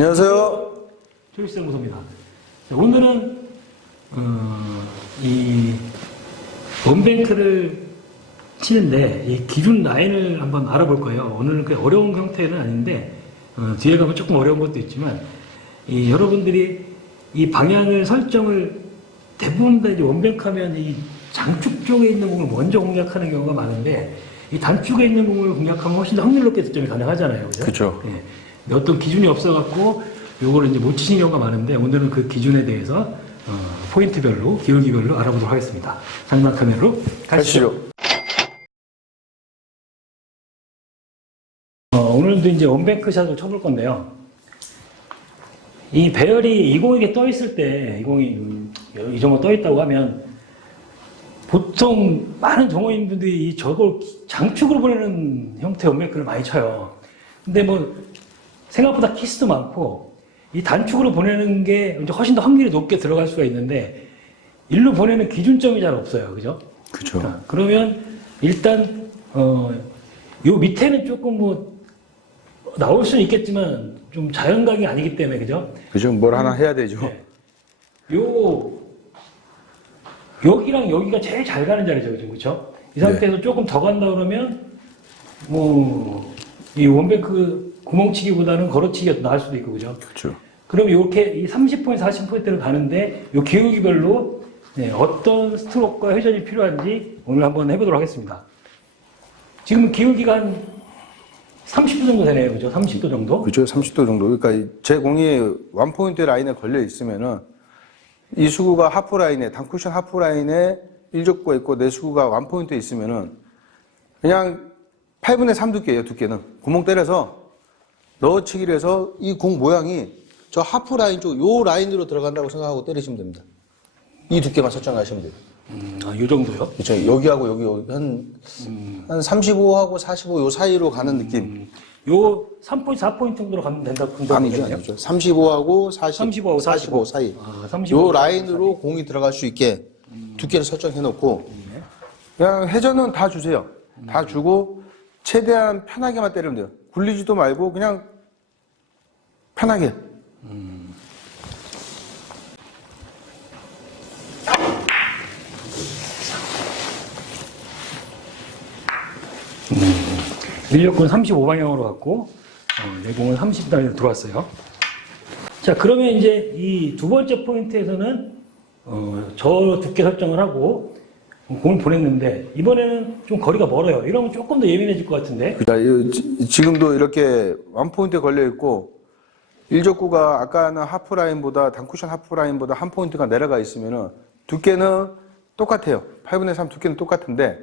안녕하세요. 초이스 연구소입니다. 오늘은 이 원뱅크를 치는데 이 기준 라인을 한번 알아볼 거예요. 오늘은 그 어려운 형태는 아닌데 뒤에 가면 조금 어려운 것도 있지만 여러분들이 이 방향을 설정을 대부분 다 이제 원뱅크하면 이 장축 쪽에 있는 공을 먼저 공략하는 경우가 많은데 이 단축에 있는 공을 공략하면 훨씬 더 확률 높게 득점이 가능하잖아요. 그렇죠. 네. 어떤 기준이 없어갖고 요거를 이제 못 치시는 경우가 많은데 오늘은 그 기준에 대해서 포인트별로 기울기별로 알아보도록 하겠습니다. 장난 카메라로 가시죠. 오늘도 이제 원뱅크 샷을 쳐볼 건데요. 이 배열이 이 공에게 떠 있을 때, 이 공이 이 정도 떠 있다고 하면 보통 많은 동호인분들이 저걸 장축으로 보내는 형태의 원뱅크를 많이 쳐요. 근데 뭐 생각보다 키스도 많고 이 단축으로 보내는 게 이제 훨씬 더 확률이 높게 들어갈 수가 있는데 일로 보내는 기준점이 잘 없어요. 그죠? 그렇죠. 그러면 일단 요 밑에는 조금 뭐 나올 수는 있겠지만 좀 자연각이 아니기 때문에 그죠? 그죠. 뭘 하나 해야 되죠. 네. 여기랑 여기가 제일 잘 가는 자리죠. 그죠? 이 상태에서 네. 조금 더 간다 그러면 뭐 이 원뱅크 구멍치기보다는 걸어치기가 더 나을 수도 있고 그죠? 그렇죠. 그럼 이렇게 이 30포인트, 40포인트를 가는데 요 기울기별로 어떤 스트로크와 회전이 필요한지 오늘 한번 해보도록 하겠습니다. 지금 기울기가 한 30도 정도 되네요. 그죠? 30도 정도? 그렇죠. 30도 정도. 그러니까 제 공이 원포인트 라인에 걸려 있으면은 이 수구가 하프 라인에, 단쿠션 하프 라인에 1족구가 있고 내 수구가 원포인트에 있으면은 그냥 8분의 3 두께예요. 두께는. 구멍 때려서 넣어치기를 해서 이 공 모양이 저 하프 라인 쪽, 요 라인으로 들어간다고 생각하고 때리시면 됩니다. 이 두께만 설정하시면 돼요. 요 정도요? 그렇죠. 여기하고 여기 한 35하고 45 요 사이로 가는 느낌. 요 3포인트, 4포인트 정도로 가면 된다고 아니죠, 아니죠. 35하고 35하고 45 사이. 아, 35 요 라인으로 공이 들어갈 수 있게 두께를 설정해 놓고 그냥 회전은 다 주세요. 다 주고 최대한 편하게만 때리면 돼요. 굴리지도 말고 그냥 편하게. 밀력군 35방향으로 갔고 내공은 30단위로 들어왔어요. 자, 그러면 이제 이 두 번째 포인트에서는 저 두께 설정을 하고 공을 보냈는데 이번에는 좀 거리가 멀어요. 이러면 조금 더 예민해질 것 같은데. 지금도 이렇게 원포인트에 걸려 있고 1족구가 아까는 하프라인보다 단쿠션 하프라인보다 한 포인트가 내려가 있으면은 두께는 똑같아요. 8분의 3 두께는 똑같은데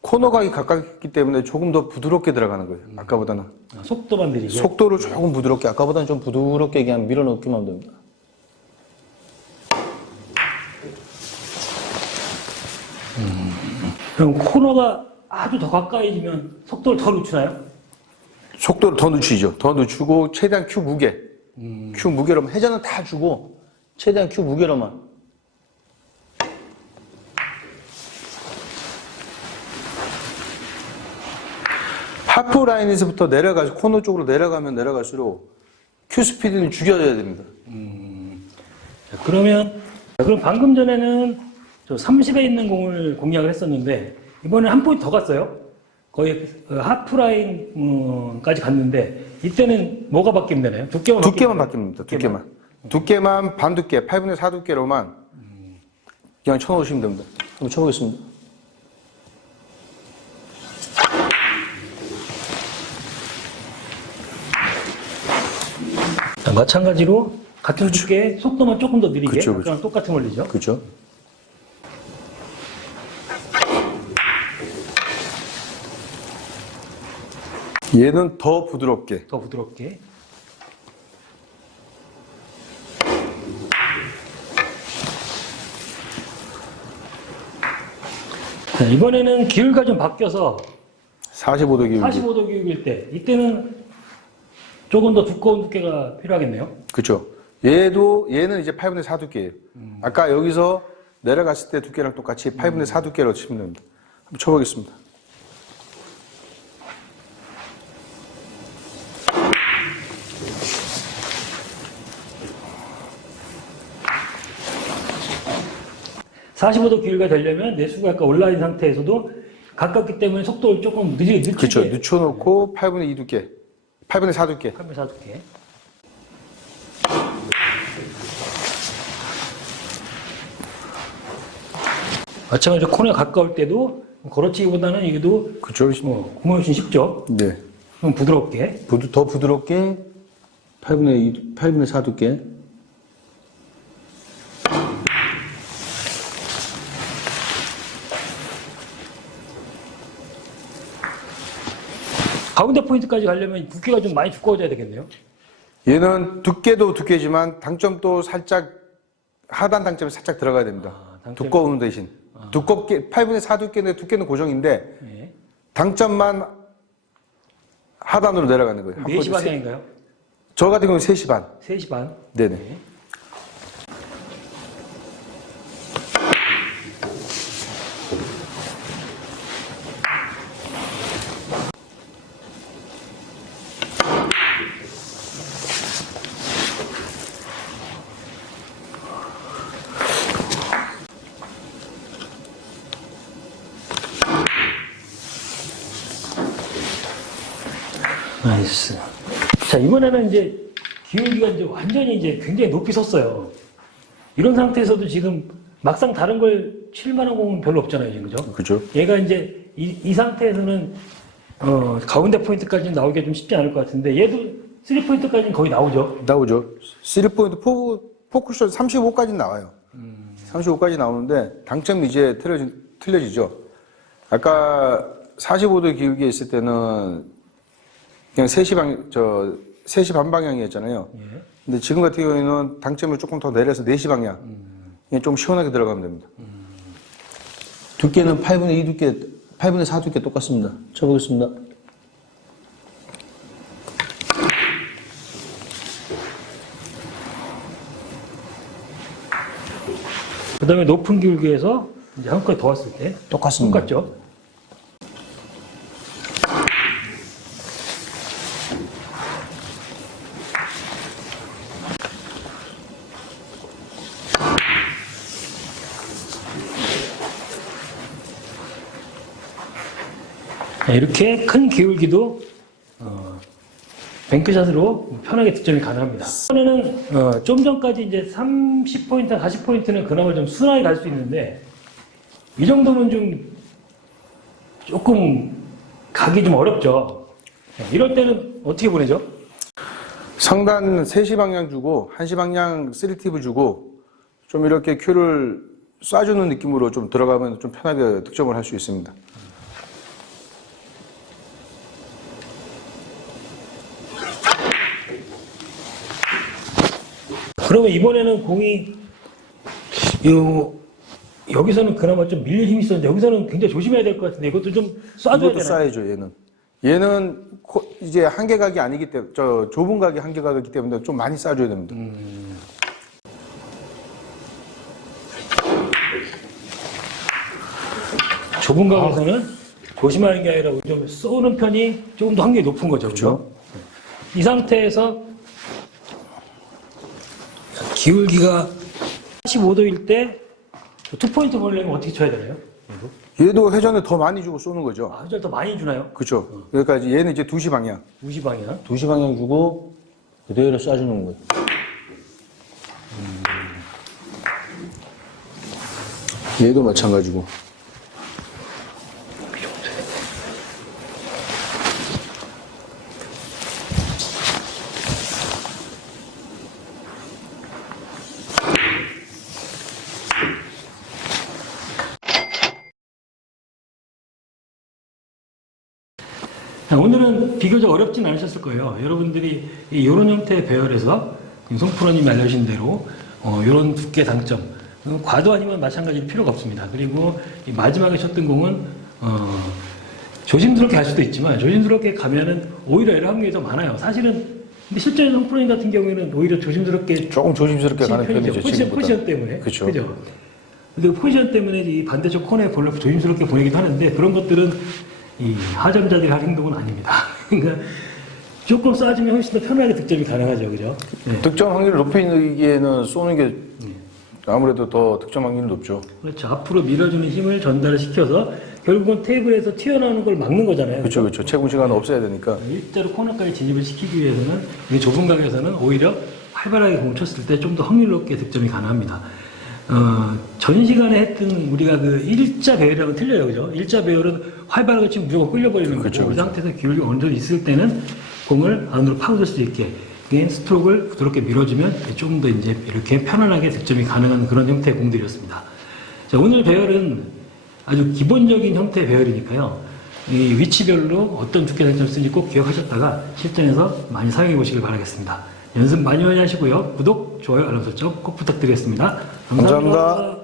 코너각이 가깝기 때문에 조금 더 부드럽게 들어가는 거예요. 아까보다는. 속도만 들이게. 속도를 조금 부드럽게, 아까보다는 좀 부드럽게 그냥 밀어넣기만 하면 됩니다. 그럼 코너가 아주 더 가까이지면 속도를 더 늦추나요? 속도를 더 늦추죠. 더 늦추고 최대한 큐 무게. 큐 무게로만 회전은 다 주고 최대한 큐 무게로만. 하프 라인에서부터 내려가서 코너 쪽으로 내려가면 내려갈수록 큐 스피드는 죽여줘야 됩니다. 자, 그럼 방금 전에는 저 30에 있는 공을 공략을 했었는데 이번에 한 포인트 더 갔어요. 거의 하프 라인까지 갔는데 이때는 뭐가 바뀌면 되나요? 두께만 바뀝니다. 두께만. 두께만 반 두께, 8분의 4 두께로만 그냥 쳐놓으시면 됩니다. 한번 쳐보겠습니다. 자, 마찬가지로 같은 두께 속도만 조금 더 느리게 그쵸, 아까랑 똑같은 원리죠. 그렇죠. 얘는 더 부드럽게. 더 부드럽게. 자, 이번에는 기울기가 좀 바뀌어서 45도 기울기. 45도 기울기일 때 이때는 조금 더 두꺼운 두께가 필요하겠네요. 그렇죠. 얘는 이제 8분의 4 두께예요. 아까 여기서 내려갔을 때 두께랑 똑같이 8분의 4 두께로 치면 됩니다. 한번 쳐보겠습니다. 45도 기울기가 되려면 내수가 약간 올라있는 상태에서도 가깝기 때문에 속도를 조금 늦추게. 그렇죠. 늦춰놓고 8분의 2 두께, 8분의 4 두께. 8분의 4 두께. 마찬가지로 코너에 가까울 때도 걸어치기보다는 이게도 그렇죠. 구멍이 훨씬 쉽죠. 네. 좀 부드럽게. 더 부드럽게 8분의 4 두께. 가운데 포인트까지 가려면 두께가 좀 많이 두꺼워져야 되겠네요. 얘는 두께도 두께지만 당점도 살짝 하단 당점이 살짝 들어가야 됩니다. 두꺼운 대신 두껍게 8분의 4 두께인데 두께는 고정인데 네. 당점만 하단으로 내려가는 거예요. 4시 방향인가요? 저 같은 경우는 3시 반. 3시 반. 네네. 네. 나이스. 자, 이번에는 이제 기울기가 이제 완전히 이제 굉장히 높이 섰어요. 이런 상태에서도 지금 막상 다른 걸 칠 만한 공은 별로 없잖아요, 지금. 그죠? 그죠. 얘가 이제 이 상태에서는 가운데 포인트까지 나오기가 좀 쉽지 않을 것 같은데 얘도 3포인트까지는 거의 나오죠. 나오죠. 3포인트 포쿠션 35까지 나와요. 35까지 나오는데 당점이 이제 틀려지죠. 아까 45도 기울기에 있을 때는 그냥 3시 반 방향이었잖아요. 예. 근데 지금 같은 경우에는 당점을 조금 더 내려서 4시 방향. 그냥 좀 시원하게 들어가면 됩니다. 두께는 8분의 2 두께, 8분의 4 두께 똑같습니다. 쳐보겠습니다. 그 다음에 높은 기울기에서 이제 한 칸 더 왔을 때. 똑같습니다. 똑같죠? 이렇게 큰 기울기도 뱅크샷으로 편하게 득점이 가능합니다. 이번에는 좀 전까지 이제 30포인트, 40포인트는 그나마 좀 순하게 갈 수 있는데 이 정도는 좀 조금 가기 좀 어렵죠. 이럴 때는 어떻게 보내죠? 상단 3시 방향 주고 1시 방향 3팁을 주고 좀 이렇게 큐를 쏴주는 느낌으로 좀 들어가면 좀 편하게 득점을 할 수 있습니다. 그러면 이번에는 공이 여기서는 그나마 좀 밀릴 힘이 있었는데 여기서는 굉장히 조심해야 될 것 같은데 이것도 좀 쏴줘야 이것도 되나요? 쏴야죠, 얘는 이제 한계각이 아니기 때문에, 좁은 각이 한계각이기 때문에 좀 많이 쏴줘야 됩니다. 좁은 각에서는 조심하는 게 아니라 좀 쏘는 편이 조금 더 확률이 높은 거죠. 그렇죠? 이 상태에서 기울기가 45도일 때 투포인트 보려면 어떻게 쳐야 되나요? 얘도 회전을 더 많이 주고 쏘는 거죠. 회전 더 많이 주나요? 그렇죠. 그러니까 얘는 이제 2시 방향. 2시 방향. 2시 방향 주고 그대로 쏴주는 거예요. 얘도 마찬가지고. 오늘은 비교적 어렵진 않으셨을 거예요. 여러분들이 이런 형태의 배열에서 송프로님이 알려주신 대로 이런 두께 당점 과도 아니면 마찬가지로 필요가 없습니다. 그리고 이 마지막에 쳤던 공은 조심스럽게 갈 수도 있지만 조심스럽게 가면은 오히려 에러 확률이 더 많아요. 사실은 근데 실제 송프로님 같은 경우에는 오히려 조심스럽게 조금 조심스럽게 가는 편이죠. 포지션 때문에. 그렇죠. 그죠? 근데 포지션 때문에 이 반대쪽 코너에 볼을 조심스럽게 보내기도 하는데 그런 것들은 이 하점자들이 할 행동은 아닙니다. 그러니까 조금 쏴주면 훨씬 더 편하게 득점이 가능하죠, 그죠? 네. 득점 확률을 높이기에는 쏘는 게 아무래도 더 득점 확률이 높죠. 그렇죠. 앞으로 밀어주는 힘을 전달을 시켜서 결국은 테이블에서 튀어나오는 걸 막는 거잖아요. 그렇죠, 그렇죠. 채공 시간은 없어야 되니까. 일자로 코너까지 진입을 시키기 위해서는 이 좁은 각에서는 오히려 활발하게 공을 쳤을 때 좀 더 확률 높게 득점이 가능합니다. 전 시간에 했던 우리가 그 일자 배열이랑은 틀려요, 그죠? 일자 배열은 활발하게 치면 무조건 끌려버리는 거고, 그렇죠, 그 그렇죠. 상태에서 기울기 어느 정도 있을 때는 공을 안으로 파고들 수 있게 스트로크를 부드럽게 밀어주면 좀 더 이제 이렇게 편안하게 득점이 가능한 그런 형태의 공들이었습니다. 자, 오늘 배열은 아주 기본적인 형태의 배열이니까요. 이 위치별로 어떤 두께 장점을 쓰는지 꼭 기억하셨다가 실전에서 많이 사용해 보시길 바라겠습니다. 연습 많이 하시고요. 구독, 좋아요, 알람 설정 꼭 부탁드리겠습니다. 감사합니다.